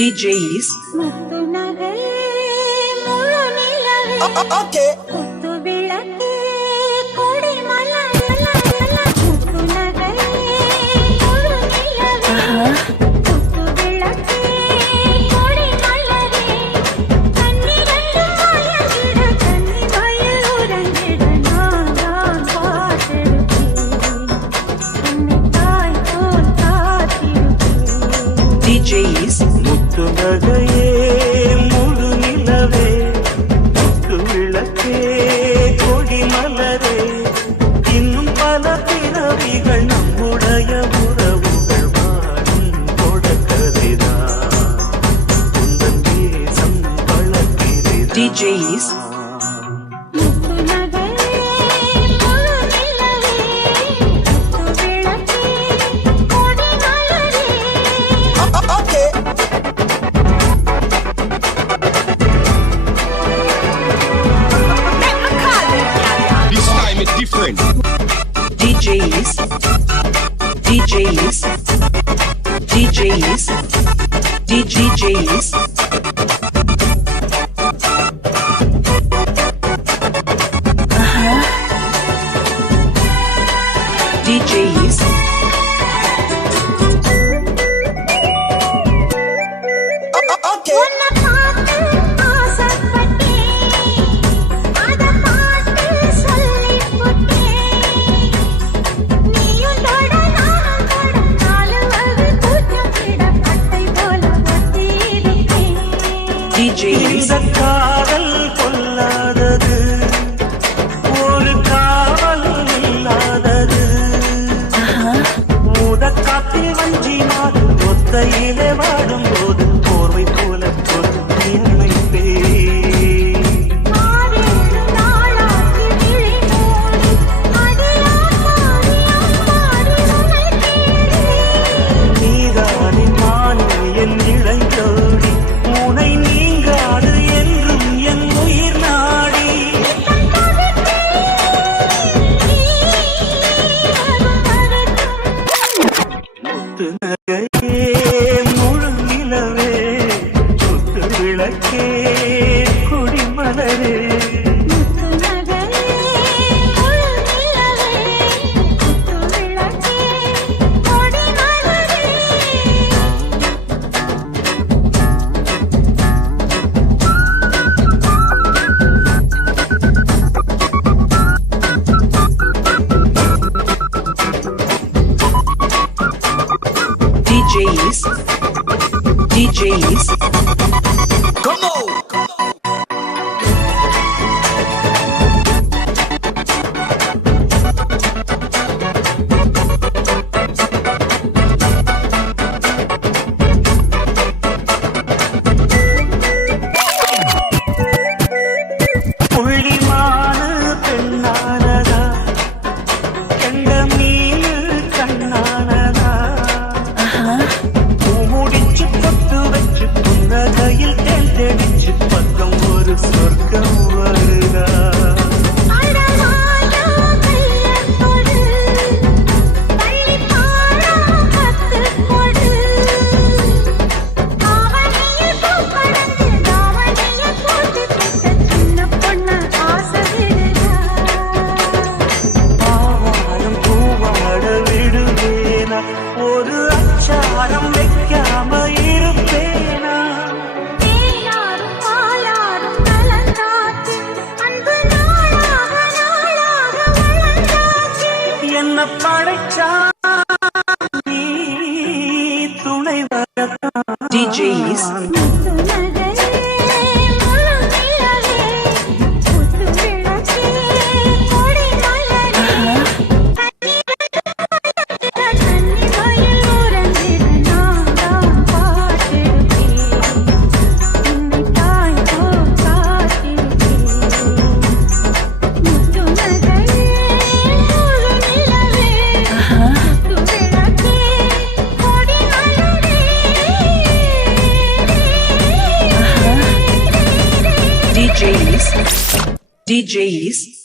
DJs. Okay. DJs. முத்து நகையே முழு நிலவே முத்து விளக்கே கொடி மலரே இன்னும் பல பிறவிகள் நம்முடைய உறவுகள் வாழும் தொடக்கதைதான் உந்தன் தேசம் வளர்க்கிறதா DJs. Different. DJs. DJs. DJs. DJs. DJs. Okay. DJs. காதல் கொல்லாதது ஒரு காவல் இல்லாதது மூதக்காத்தில் வஞ்சி மாது ஒத்தையிலே வாடும் போது போர்வை போல நினைப்பே நீதானின் மானே என் இளைஞோடி உனை நீங்காது என்றும் என் உயிர் நாடி முத்து நகையே முழு நிலவே முத்து விளக்கே குடிமலரே DJs. DJs. Come on. புள்ளிமானு பெண்ணானதா எந்த மீனு கண்ணானதா பூமுடிச்சு பொட்டு வச்சு புன்னகையில் தேன் தெளிச்சு பக்கம் ஒரு சொர்க்கம் வருதா ஆவாரம் பூவாட விடுவேனா ஒரு அச்சாரம் வைக்காம இருப்பேனா என்ன படைச்சா நீ துணை வரத்தான் DJs. DJs.